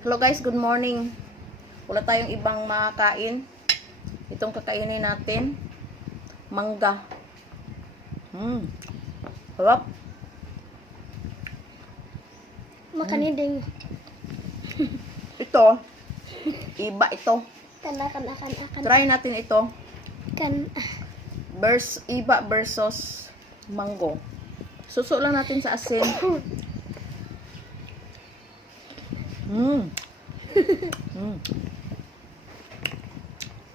Hello guys, good morning. Wala tayong ibang makakain. Itong kakainin natin, mangga. Harap. Makaniding. Ito, iba ito. Akan. Try natin ito. Kan. Iba versus mango. Suso lang natin sa asin.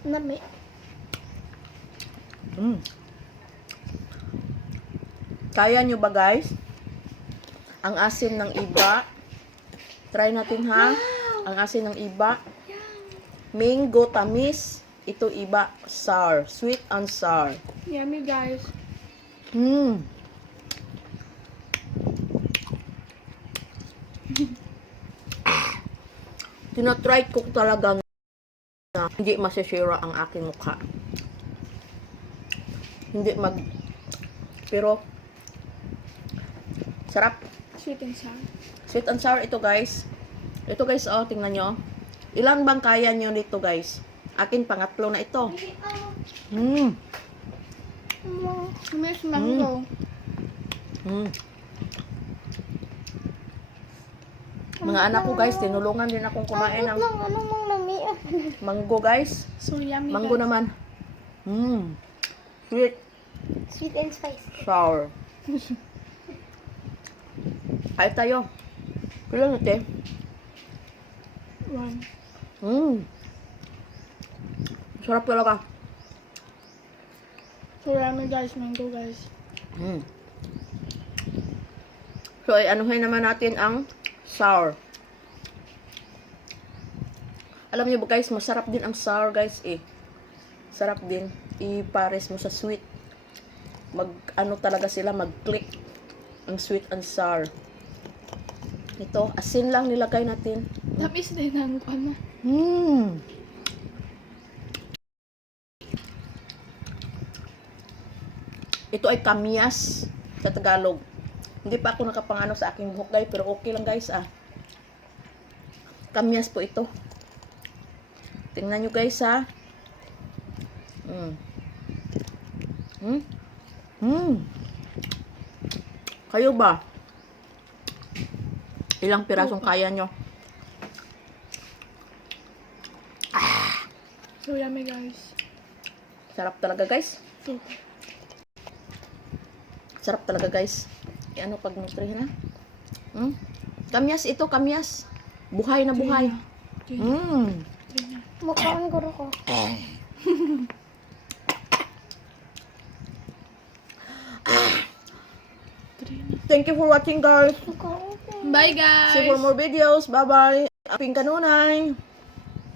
Nami. Kaya nyo ba guys? Ang asin ng iba. Try natin ha. Ang asin ng iba. Mango tamis. Ito iba sour. Sweet and sour. Yummy guys. Tinatry ko talaga na hindi masisira ang aking mukha. Pero sarap. Sweet and sour. Sweet and sour ito guys. Ito guys, oh, tingnan nyo. Ilang bang kaya nyo nito guys? Akin pangatlo na ito. Miss mango. Mga anak ko guys, tinulungan din akong kumain ng Anong nami? mango guys. So yummy Mango guys. naman. Sweet, Sweet and spicy. sour. Ay tayo. Kailan ito? Sarap talaga. So yummy guys, mango guys. So, ay anuhin naman natin ang sour. Alam niyo ba guys, masarap din ang sour guys eh. Sarap din. Ipares mo sa sweet. Ano talaga sila, mag-click ang sweet and sour. Ito, asin lang nilagay natin. Tamis din ang ano. Ito ay kamyas sa Tagalog. Hindi pa ako nakapangano sa aking buhok guys, pero okay lang guys ah. Kamyas po ito. Tingnan nyo guys ha. Kayo ba? Ilang pirasong kaya nyo? So yummy guys. Sarap talaga guys. Super. Sarap talaga guys. Ano pag nutrihin na? Kamyas ito, kamyas. Buhay na buhay. Mukhaan guro ko. Thank you for watching guys. Bye guys. See you for more videos. Bye bye. Aping kanunay.